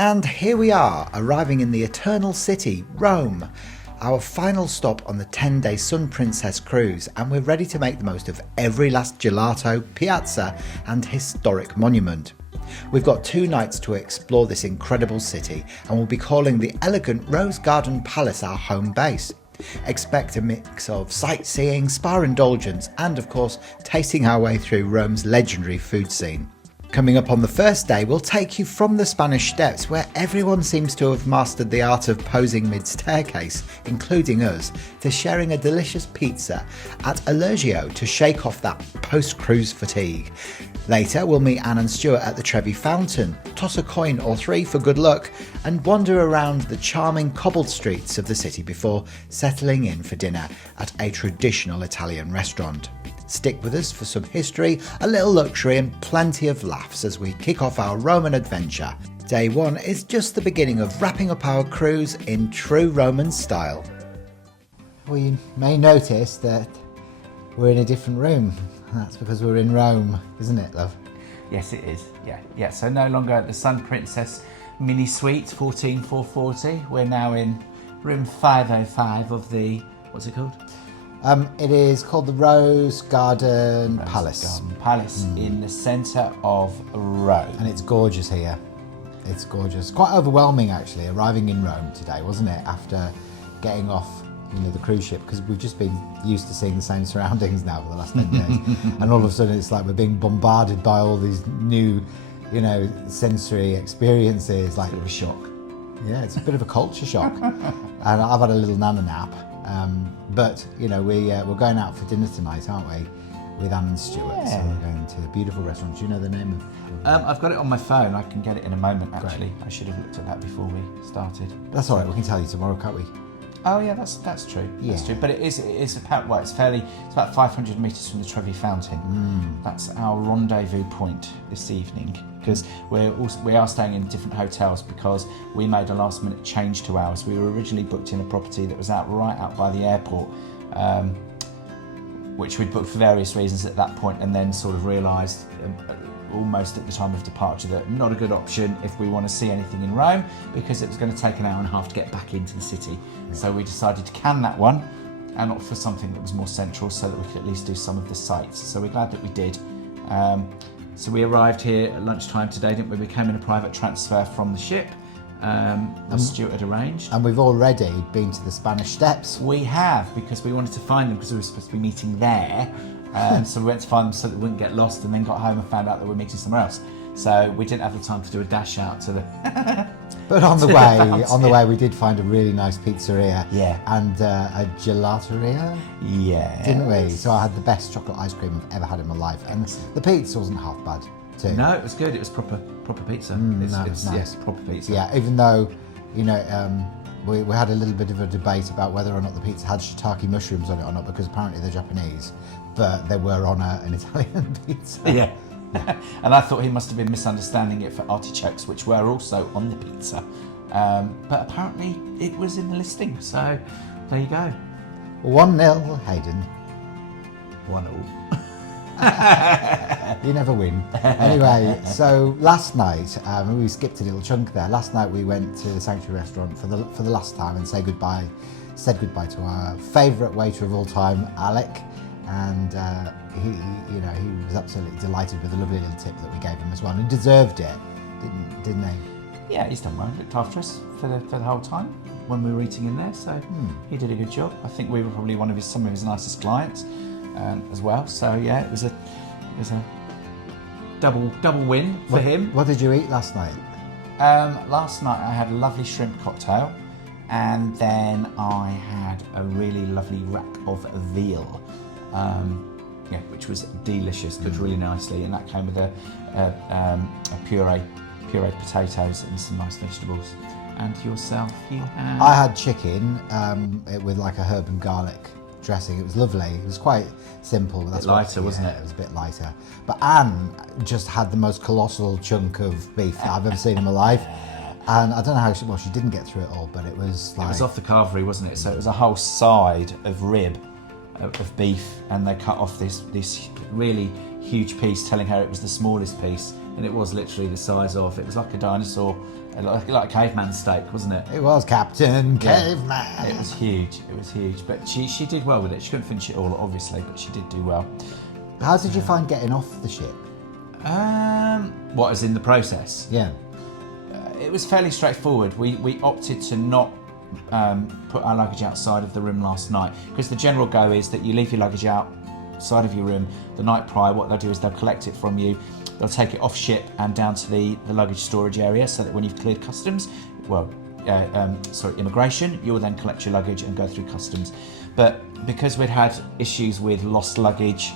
And here we are, arriving in the eternal city, Rome. Our final stop on the 10-day Sun Princess cruise, and we're ready to make the most of every last gelato, piazza and historic monument. We've got 2 nights to explore this incredible city, and we'll be calling the elegant Rose Garden Palace our home base. Expect a mix of sightseeing, spa indulgence and of course tasting our way through Rome's legendary food scene. Coming up on the first day, we'll take you from the Spanish Steps, where everyone seems to have mastered the art of posing mid-staircase, including us, to sharing a delicious pizza at Allergio to shake off that post-cruise fatigue. Later, we'll meet Anne and Stuart at the Trevi Fountain, toss a coin or 3 for good luck, and wander around the charming cobbled streets of the city before settling in for dinner at a traditional Italian restaurant. Stick with us for some history, a little luxury and plenty of laughs as we kick off our Roman adventure. Day 1 is just the beginning of wrapping up our cruise in true Roman style. Well, you may notice that we're in a different room. That's because we're in Rome, isn't it, love? Yes, it is. Yeah. So no longer at the Sun Princess mini suite 14440. We're now in room 505 of the, what's it called? It is called the Rose Garden Palace. Palace in the centre of Rome. And it's gorgeous here. It's gorgeous. Quite overwhelming actually, arriving in Rome today, wasn't it? After getting off the cruise ship, because we've just been used to seeing the same surroundings now for the last 10 days. And all of a sudden it's like we're being bombarded by all these new, sensory experiences. Like, a bit of a shock. Yeah, it's a bit of a culture shock. And I've had a little nana nap. But we're going out for dinner tonight, aren't we? With Anne and Stuart. Yeah. So we're going to a beautiful restaurant. Do you know the name of? I've got it on my phone. I can get it in a moment. Actually, great. I should have looked at that before we started. That's all right. We can tell you tomorrow, can't we? Oh yeah, that's true. Yeah. That's true. But it's about it's about 500 metres from the Trevi Fountain. That's our rendezvous point this evening, because we are staying in different hotels because we made a last minute change to ours. We were originally booked in a property that was right out by the airport, which we'd booked for various reasons at that point, and then sort of realised almost at the time of departure that not a good option if we want to see anything in Rome, because it was going to take an hour and a half to get back into the city. So we decided to can that one and opt for something that was more central so that we could at least do some of the sites. So we're glad that we did. So we arrived here at lunchtime today, didn't we? We came in a private transfer from the ship that Stuart had arranged. And we've already been to the Spanish Steps. We have, because we wanted to find them because we were supposed to be meeting there. So we went to find them so that we wouldn't get lost, and then got home and found out that we're meeting somewhere else. So we didn't have the time to do a dash out to the. But on the way, we did find a really nice pizzeria. Yeah. And a gelateria. Yeah. Didn't we? So I had the best chocolate ice cream I've ever had in my life, and the pizza wasn't half bad too. No, it was good. It was proper pizza. It's nice. Yes, proper pizza. Yeah. Even though, we had a little bit of a debate about whether or not the pizza had shiitake mushrooms on it or not, because apparently they're Japanese, but they were on an Italian pizza. Yeah. And I thought he must have been misunderstanding it for artichokes, which were also on the pizza. But apparently it was in the listing, so there you go. 1-0, Hayden. 1-1. You never win. Anyway, so last night, we skipped a little chunk there. Last night we went to the Sanctuary restaurant for the last time and said goodbye to our favourite waiter of all time, Alec. And he was absolutely delighted with the lovely little tip that we gave him as well, and he deserved it, didn't he? Yeah, he's done well. He looked after us for the whole time when we were eating in there, so he did a good job. I think we were probably some of his nicest clients as well. So yeah, it was a double win for him. What did you eat last night? Last night I had a lovely shrimp cocktail, and then I had a really lovely rack of veal. Which was delicious, cooked really nicely, and that came with a pureed potatoes and some nice vegetables. And yourself, you had? I had chicken with like a herb and garlic dressing. It was lovely. It was quite simple. But that's lighter, wasn't it? It was a bit lighter. But Anne just had the most colossal chunk of beef that I've ever seen in my life. And I don't know how she didn't get through it all, but it was like... It was off the carvery, wasn't it? So it was a whole side of rib of beef, and they cut off this really huge piece, telling her it was the smallest piece and it was literally the size of, it was like a dinosaur, like a caveman steak, wasn't it? It was Captain Caveman. It was huge, but she did well with it. She couldn't finish it all, obviously, but she did do well. How did you find getting off the ship? What was in the process? Yeah. It was fairly straightforward. We opted to not put our luggage outside of the room last night, because the general go is that you leave your luggage outside of your room the night prior. What they'll do is they'll collect it from you, they'll take it off ship and down to the luggage storage area, so that when you've cleared customs, immigration, you'll then collect your luggage and go through customs. But because we'd had issues with lost luggage,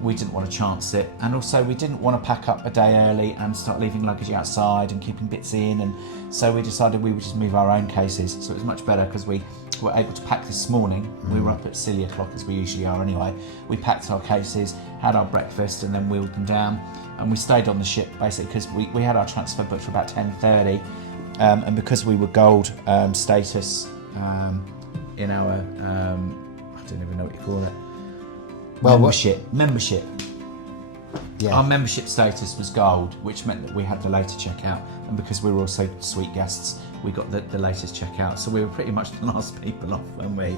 we didn't want to chance it, and also we didn't want to pack up a day early and start leaving luggage outside and keeping bits in, and so we decided we would just move our own cases. So it was much better because we were able to pack this morning. We were up at silly o'clock, as we usually are anyway. We packed our cases, had our breakfast, and then wheeled them down, and we stayed on the ship basically because we had our transfer booked for about 10:30, and because we were gold status in our I don't even know what you call it. Well, membership. Yeah. Our membership status was gold, which meant that we had the later checkout, and because we were also sweet guests, we got the latest checkout. So we were pretty much the last people off when we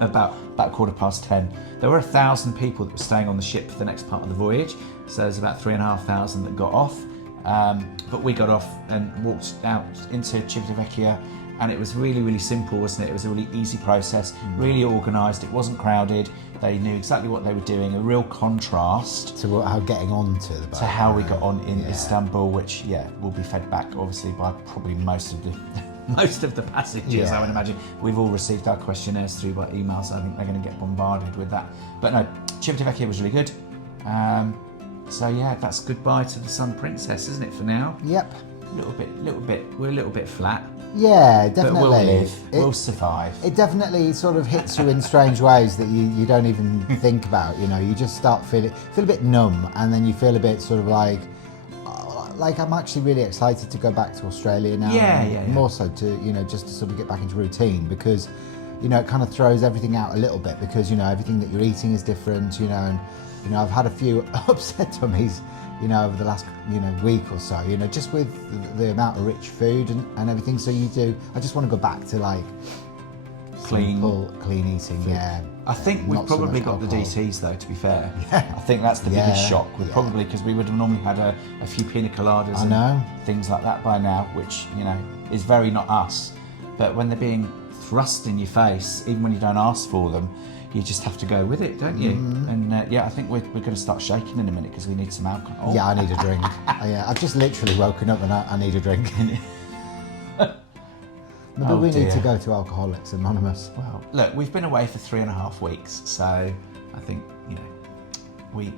about 10:15. There were 1,000 people that were staying on the ship for the next part of the voyage, so there's about 3,500 that got off. But we got off and walked out into Civitavecchia, and it was really, really simple, wasn't it? It was a really easy process, really organised. It wasn't crowded. They knew exactly what they were doing. A real contrast to how getting on to the boat. To how we got on in Istanbul, which will be fed back obviously by probably most of the passengers. I would imagine. We've all received our questionnaires through by emails. I think they're going to get bombarded with that. But no, Civitavecchia was really good. So yeah, that's goodbye to the Sun Princess, isn't it, for now? Yep. We're a little bit flat. Yeah, definitely. But we'll live. We'll survive. It definitely sort of hits you in strange ways that you don't even think about. You know, you just feel a bit numb, and then you feel a bit sort of like I'm actually really excited to go back to Australia now. Yeah. More so to just to sort of get back into routine, because it kind of throws everything out a little bit, because everything that you're eating is different. And I've had a few upset tummies over the last week or so, just with the amount of rich food and everything. So I just want to go back to like clean eating food. Yeah, I think we've probably got the DTs though, to be fair. Yeah. I think that's the biggest shock. We've probably, because we would have normally had a few pina coladas and things like that by now, which is very not us. But when they're being thrust in your face, even when you don't ask for them, you just have to go with it, don't you? And I think we're going to start shaking in a minute because we need some alcohol. Yeah, I need a drink. I've just literally woken up and I need a drink. Maybe we need to go to Alcoholics Anonymous. Well, look, we've been away for 3.5 weeks, so I think we've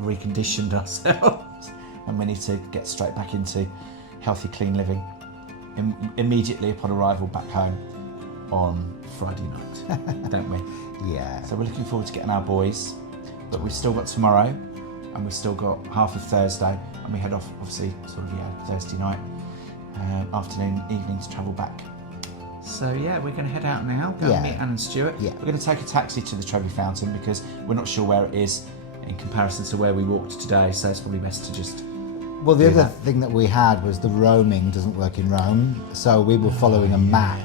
reconditioned ourselves, and we need to get straight back into healthy, clean living immediately upon arrival back home on Friday night, don't we? Yeah. So we're looking forward to getting our boys, but we've still got tomorrow, and we've still got half of Thursday, and we head off obviously Thursday night, afternoon, evening to travel back. So yeah, we're going to head out now, go and meet Anne and Stuart. Yeah. We're going to take a taxi to the Trevi Fountain because we're not sure where it is in comparison to where we walked today, so it's probably best to just... Well, the other thing that we had was the roaming doesn't work in Rome, so we were following a map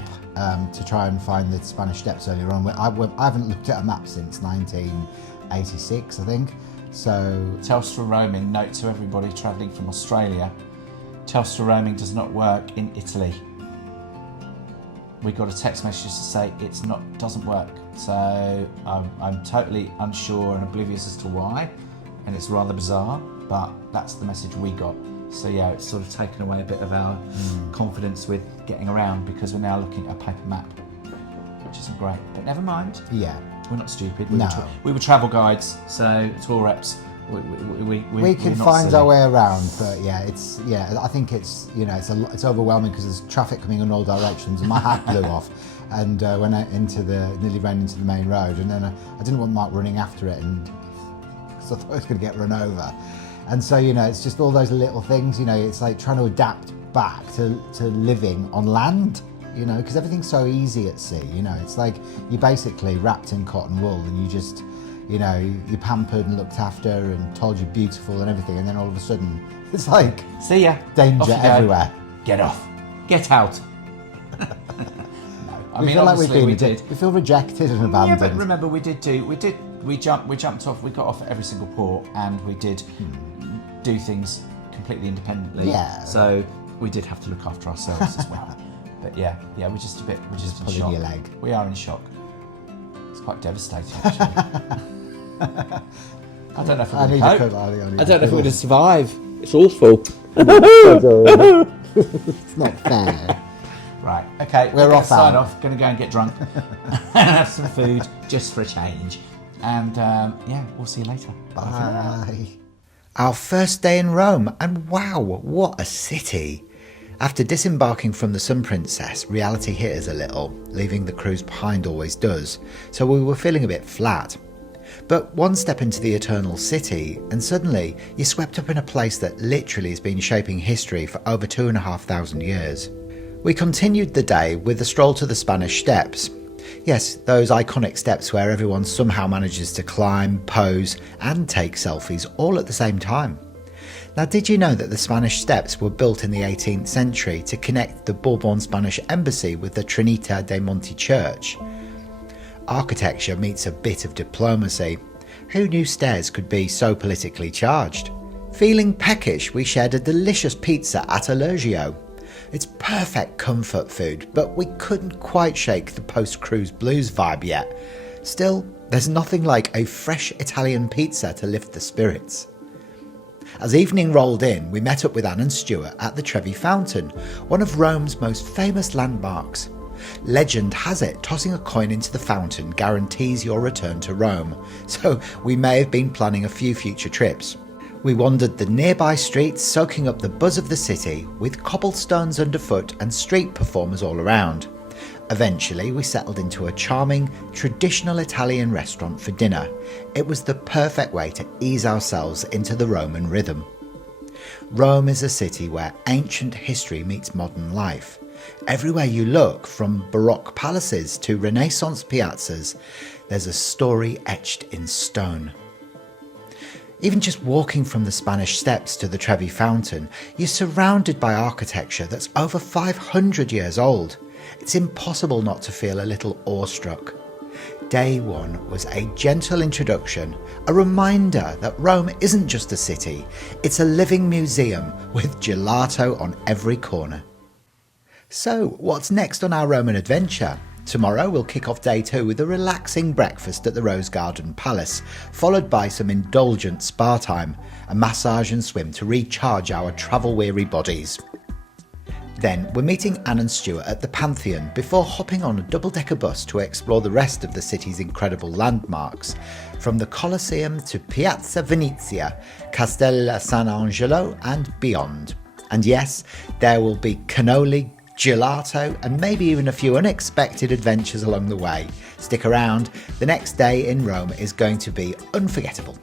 to try and find the Spanish Steps earlier on. I haven't looked at a map since 1986, I think. So Telstra roaming, note to everybody travelling from Australia, Telstra roaming does not work in Italy. We got a text message to say doesn't work. So I'm totally unsure and oblivious as to why, and it's rather bizarre, but that's the message we got. So yeah, it's sort of taken away a bit of our confidence with getting around, because we're now looking at a paper map, which isn't great, but never mind. Yeah. We're not stupid. No. We were travel guides, so tour reps. We can find our way around, but I think it's it's overwhelming because there's traffic coming in all directions, and my hat blew off, and when I nearly ran into the main road, and then I didn't want Mark running after it, and because I thought I was going to get run over, and so it's just all those little things. It's like trying to adapt back to living on land. Because everything's so easy at sea. It's like you're basically wrapped in cotton wool, and you just you know, you're pampered and looked after and told you're beautiful and everything, and then all of a sudden it's like, see ya, danger everywhere. Get off, get out. No, We feel like we feel rejected and abandoned. Yeah, but remember, we jumped off, we got off at every single port, and we did do things completely independently. Yeah. So we did have to look after ourselves as well. But yeah, we're just in pulling shock. your leg. We are in shock. It's quite devastating, actually. I don't know if we're going to cope. I don't know if we're going to survive. It's awful. It's not fair. Right, okay, we're off. Sign off. Going to go and get drunk and have some food just for a change. And we'll see you later. Bye. Our first day in Rome, and wow, what a city! After disembarking from the Sun Princess, reality hit us a little. Leaving the cruise behind always does, so we were feeling a bit flat. But one step into the Eternal City, and suddenly you're swept up in a place that literally has been shaping history for over 2,500 years. We continued the day with a stroll to the Spanish Steps. Yes, those iconic steps where everyone somehow manages to climb, pose and take selfies all at the same time. Now, did you know that the Spanish Steps were built in the 18th century to connect the Bourbon Spanish Embassy with the Trinita de Monte Church? Architecture meets a bit of diplomacy. Who knew stairs could be so politically charged? Feeling peckish, we shared a delicious pizza at Allergio. It's perfect comfort food, but we couldn't quite shake the post-cruise blues vibe yet. Still, there's nothing like a fresh Italian pizza to lift the spirits. As evening rolled in, we met up with Anne and Stuart at the Trevi Fountain, one of Rome's most famous landmarks. Legend has it tossing a coin into the fountain guarantees your return to Rome, so we may have been planning a few future trips. We wandered the nearby streets, soaking up the buzz of the city, with cobblestones underfoot and street performers all around. Eventually, we settled into a charming, traditional Italian restaurant for dinner. It was the perfect way to ease ourselves into the Roman rhythm. Rome is a city where ancient history meets modern life. Everywhere you look, from Baroque palaces to Renaissance piazzas, there's a story etched in stone. Even just walking from the Spanish Steps to the Trevi Fountain, you're surrounded by architecture that's over 500 years old. It's impossible not to feel a little awestruck. Day one was a gentle introduction, a reminder that Rome isn't just a city, it's a living museum with gelato on every corner. So, what's next on our Roman adventure? Tomorrow we'll kick off day 2 with a relaxing breakfast at the Rose Garden Palace, followed by some indulgent spa time, a massage and swim to recharge our travel-weary bodies. Then we're meeting Anne and Stuart at the Pantheon before hopping on a double-decker bus to explore the rest of the city's incredible landmarks, from the Colosseum to Piazza Venezia, Castel San Angelo and beyond. And yes, there will be cannoli, gelato and maybe even a few unexpected adventures along the way. Stick around, the next day in Rome is going to be unforgettable.